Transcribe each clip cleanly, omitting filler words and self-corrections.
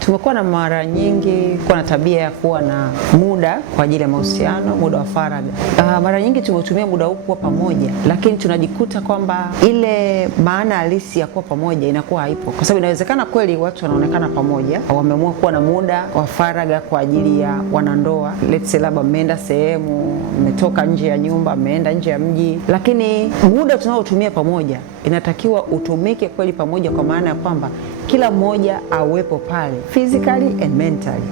Tumekuwa na mara nyingi kuwa na tabia ya kuwa na muda kwa ajili ya mahusiano, muda wa faragha. Mara nyingi tumetumia muda huu kuwa pamoja, lakini tunajikuta kwamba ile maana halisi ya kuwa pamoja inakuwa haipo, kwa sababu inawezekana kweli watu wanaonekana pamoja, wameamua kuwa na muda wa faragha kwa ajili ya wanandoa. Let's say labda mmeenda sehemu, mmetoka nje ya nyumba, mmeenda nje ya mji, lakini muda tunaotumia pamoja inatakiwa utumike kweli pamoja, kwa maana ya kwamba kila mmoja awepo pale physically and mentally.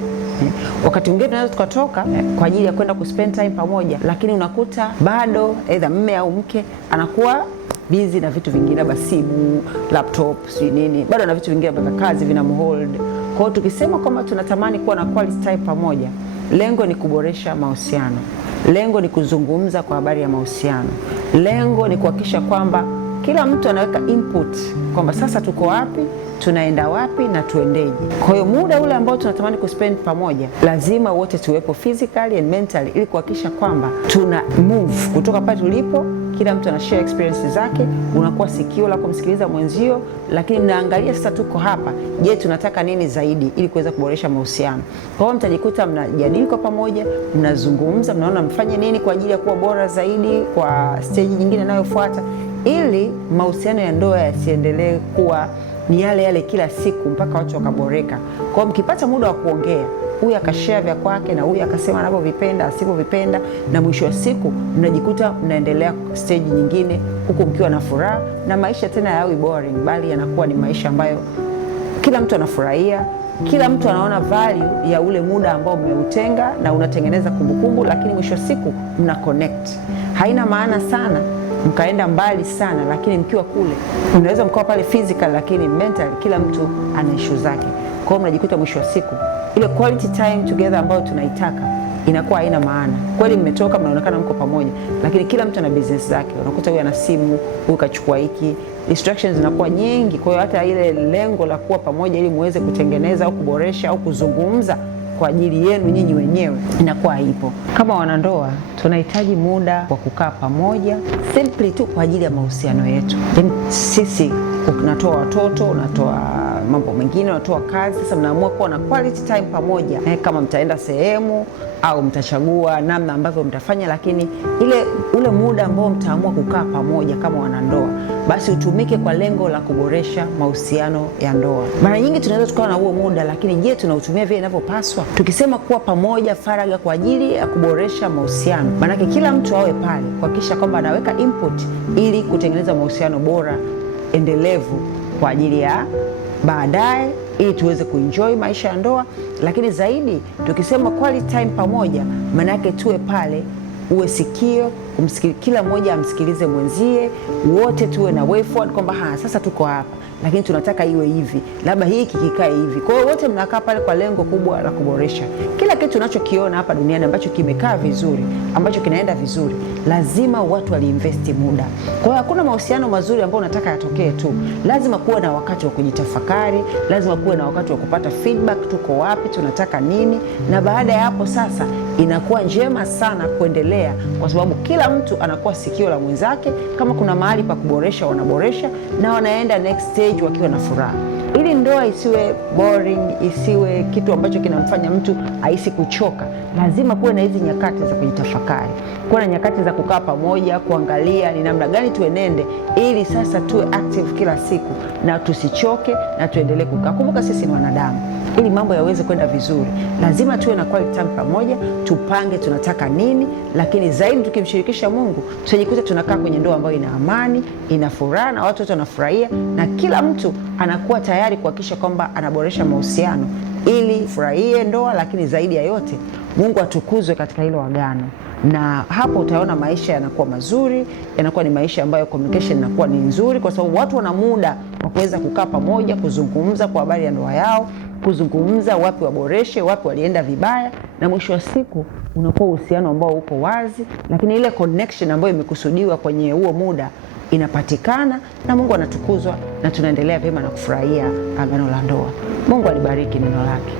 Wakati mwingine tunaweza tukatoka kwa ajili ya kwenda kuspend time pamoja, lakini unakuta bado either mme au mke anakuwa busy na vitu vingine, labda simu, laptop, si nini, bado na vitu vingine vya kazi vinamhold. Kwa hiyo tukisema kwamba tunatamani kuwa na quality time pamoja, lengo ni kuboresha mahusiano, lengo ni kuzungumza kwa habari ya mahusiano, lengo ni kuhakikisha kwamba kila mtu anaweka input kwamba sasa tuko wapi, tunaenda wapi na tuendeje. Kwa hiyo muda ule ambao tunatamani kuspend pamoja, lazima wote tuwepo physically and mentally, ili kuhakikisha kwamba tuna move kutoka pale tulipo. Kila mtu ana share experience zake, unakuwa sikio la kumsikiliza mwenzio, lakini mnaangalia sasa tuko hapa, je, tunataka nini zaidi ili kuweza kuboresha mahusiano. Kwa hiyo mtajikuta mnajadili kwa pamoja, mnazungumza, mnaona mfanye nini kwa ajili ya kuwa bora zaidi kwa stage nyingine inayofuata, ili mahusiano ya ndoa yasiendelee kuwa ni yale yale kila siku mpaka watu wakaboreka. Kwa hiyo mkipata muda wa kuongea, huyu akashare vya kwake na huyu akasema anavyovipenda, asivyovipenda, na mwisho wa siku mnajikuta mnaendelea stage nyingine huku mkiwa na furaha, na maisha tena hayawi boring, bali yanakuwa ni maisha ambayo kila mtu anafurahia, kila mtu anaona value ya ule muda ambao mmeutenga, na unatengeneza kumbukumbu, lakini mwisho wa siku mna connect. Haina maana sana mkaenda mbali sana, lakini mkiwa kule mnaweza mkawa pale physical, lakini mental kila mtu ana issue zake. Kwa hiyo mnajikuta mwisho wa siku ile quality time together ambayo tunaitaka inakuwa haina maana. Kweli mmetoka, mnaonekana mko pamoja, lakini kila mtu ana business zake. Unakuta huyu ana simu, huyu kachukua hiki, distractions zinakuwa nyingi. Kwa hiyo hata ile lengo la kuwa pamoja ili muweze kutengeneza au kuboresha au kuzungumza kwa ajili yenu nyinyi wenyewe inakuwa haipo. Kama wanandoa tunahitaji muda wa kukaa pamoja simply tu kwa ajili ya mahusiano yetu. Sisi unatoa watoto, unatoa mambo mengine, unatoa kazi, sasa mnaamua kuwa na quality time pamoja. Kama mtaenda sehemu au mtachagua namna ambavyo mtafanya, lakini ule muda ambao mtaamua kukaa pamoja kama wanandoa, basi utumike kwa lengo la kuboresha mahusiano ya ndoa. Mara nyingi tunaweza tukawa na huo muda, lakini je, tunautumia vile inavyopaswa? Tukisema kuwa pamoja faragha kwa ajili ya kuboresha mahusiano, maanake kila mtu awe pale kuhakikisha kwamba anaweka input ili kutengeneza mahusiano bora endelevu kwa ajili ya baadaye, ili tuweze kuenjoy maisha ya ndoa. Lakini zaidi tukisema quality time pamoja, maana yake tuwe pale, uwe sikio, kila mmoja amsikilize mwenzie, wote tuwe na way forward kwamba sasa tuko hapa, lakini tunataka iwe hivi, labda hiki kikae hivi. Kwa hiyo wote mnakaa pale kwa lengo kubwa la kuboresha kila kitu tunachokiona hapa duniani ambacho kimekaa vizuri, ambacho kinaenda vizuri. Lazima watu waliinvesti muda. Kwa hiyo hakuna mahusiano mazuri ambayo unataka yatokee tu. Lazima kuwe na wakati wa kujitafakari, lazima kuwe na wakati wa kupata feedback, tuko wapi, tunataka nini, na baada ya hapo sasa inakuwa njema sana kuendelea, kwa sababu kila mtu anakuwa sikio la mwenzake. Kama kuna mahali pa kuboresha, wanaboresha na wanaenda next stage wakiwa na furaha, ili ndoa isiwe boring, isiwe kitu ambacho kinamfanya mtu ahisi kuchoka. Lazima kuwe na hizi nyakati za kujitafakari, kuwe na nyakati za kukaa pamoja, kuangalia ni namna gani tuenende, ili sasa tuwe active kila siku na tusichoke na tuendelee kukaa. Kumbuka sisi ni wanadamu, ili mambo yaweze kwenda vizuri lazima tuwe na quality time pamoja, tupange tunataka nini, lakini zaidi tukimshirikisha Mungu, tutajikuta tunakaa kwenye ndoa ambayo ina amani, ina furaha, na watu wote wanafurahia, na kila mtu anakuwa tayari kuhakikisha kwamba anaboresha mahusiano ili furahie ndoa, lakini zaidi ya yote Mungu atukuzwe katika hilo agano. Na hapo utaona maisha yanakuwa mazuri, yanakuwa ni maisha ambayo communication inakuwa ni nzuri, kwa sababu watu wana muda wa kuweza kukaa pamoja, kuzungumza kwa habari ya ndoa yao, kuzungumza wapi waboreshe, wapi walienda vibaya, na mwisho wa siku unakuwa uhusiano ambao uko wazi, lakini ile connection ambayo imekusudiwa kwenye huo muda inapatikana, na Mungu anatukuzwa, na tunaendelea vyema na kufurahia agano la ndoa. Mungu alibariki neno lake.